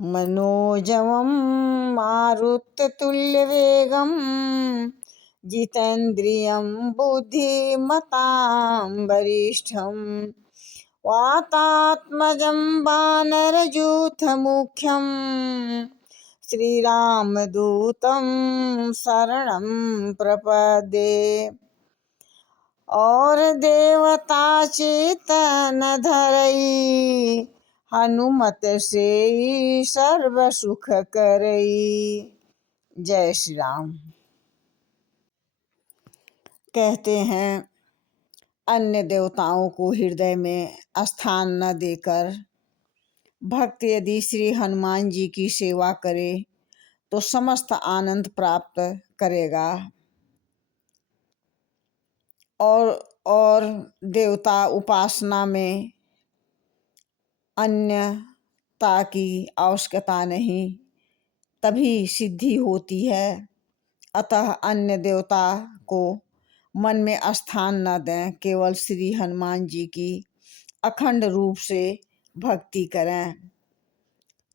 मनोजवं मारुततुल्यवेगं जितेन्द्रियं बुद्धिमतां वरिष्ठं वातात्मजं वानरयूथमुख्यं श्रीरामदूतं शरणं प्रपद्ये। और देवता चेतन धरई हनुमत से सर्व सुख करई। जय श्री राम। कहते हैं अन्य देवताओं को हृदय में स्थान न देकर भक्त यदि श्री हनुमान जी की सेवा करे तो समस्त आनंद प्राप्त करेगा। और देवता उपासना में अन्यता की आवश्यकता नहीं, तभी सिद्धि होती है। अतः अन्य देवता को मन में स्थान न दें, केवल श्री हनुमान जी की अखंड रूप से भक्ति करें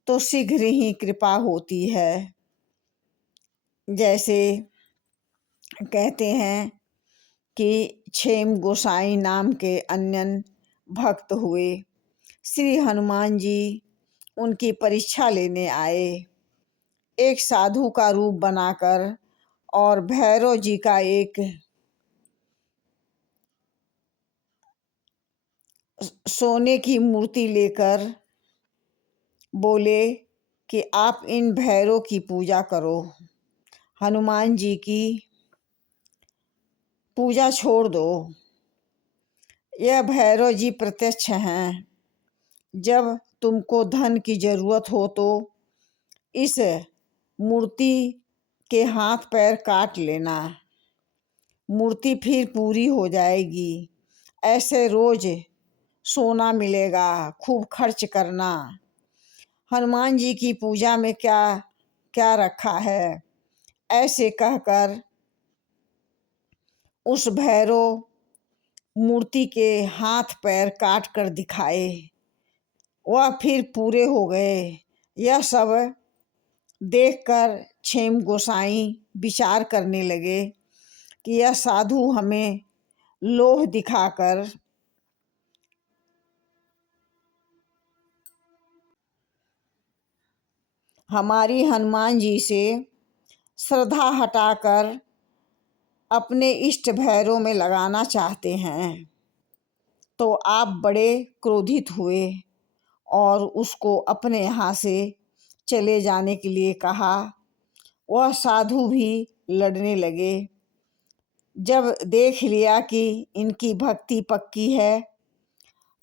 तो शीघ्र ही कृपा होती है। जैसे कहते हैं कि क्षेम गोसाई नाम के अन्य भक्त हुए, श्री हनुमान जी उनकी परीक्षा लेने आए। एक साधु का रूप बनाकर और भैरव जी का एक सोने की मूर्ति लेकर बोले कि आप इन भैरव की पूजा करो, हनुमान जी की पूजा छोड़ दो। यह भैरव जी प्रत्यक्ष हैं। जब तुमको धन की जरूरत हो तो इस मूर्ति के हाथ पैर काट लेना, मूर्ति फिर पूरी हो जाएगी। ऐसे रोज सोना मिलेगा, खूब खर्च करना। हनुमान जी की पूजा में क्या क्या रखा है, ऐसे कहकर उस भैरव मूर्ति के हाथ पैर काट कर दिखाए। वह फिर पूरे हो गए। यह सब देखकर क्षेम गोसाई विचार करने लगे कि यह साधु हमें लोभ दिखाकर हमारी हनुमान जी से श्रद्धा हटाकर अपने इष्ट भैरव में लगाना चाहते हैं। तो आप बड़े क्रोधित हुए और उसको अपने यहाँ से चले जाने के लिए कहा। वह साधु भी लड़ने लगे। जब देख लिया कि इनकी भक्ति पक्की है,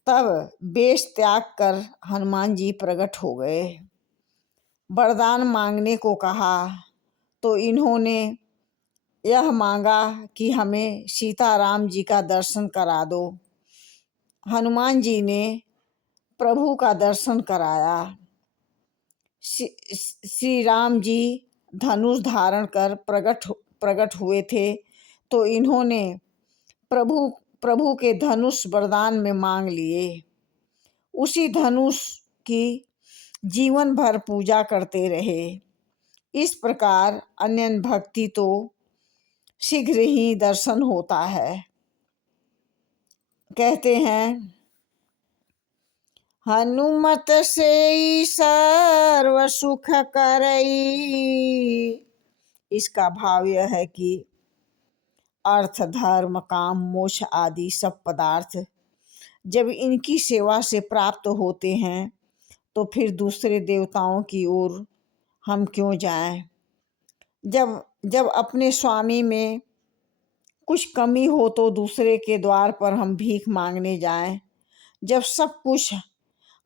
तब वेश त्याग कर हनुमान जी प्रकट हो गए। वरदान मांगने को कहा तो इन्होंने यह मांगा कि हमें सीताराम जी का दर्शन करा दो। हनुमान जी ने प्रभु का दर्शन कराया। श्री राम जी धनुष धारण कर प्रकट हुए थे, तो इन्होंने प्रभु के धनुष वरदान में मांग लिए। उसी धनुष की जीवन भर पूजा करते रहे। इस प्रकार अन्य भक्ति तो शीघ्र ही दर्शन होता है। कहते हैं हनुमत से सर्व सुख करई। इसका भाव यह है कि अर्थ धर्म काम मोक्ष आदि सब पदार्थ जब इनकी सेवा से प्राप्त होते हैं तो फिर दूसरे देवताओं की ओर हम क्यों जाएं। जब अपने स्वामी में कुछ कमी हो तो दूसरे के द्वार पर हम भीख मांगने जाएं। जब सब कुछ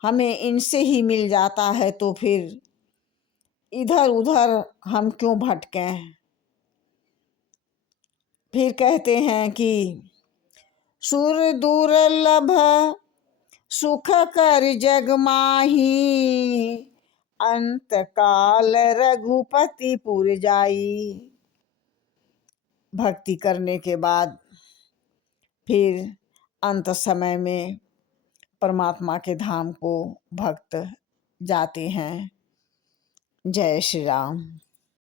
हमें इनसे ही मिल जाता है तो फिर इधर उधर हम क्यों भटकें। फिर कहते हैं कि सुर दुर्लभ सुख कर जग माही, अंत काल रघुपति पुर जाई। भक्ति करने के बाद फिर अंत समय में परमात्मा के धाम को भक्त जाते हैं। जय श्री राम।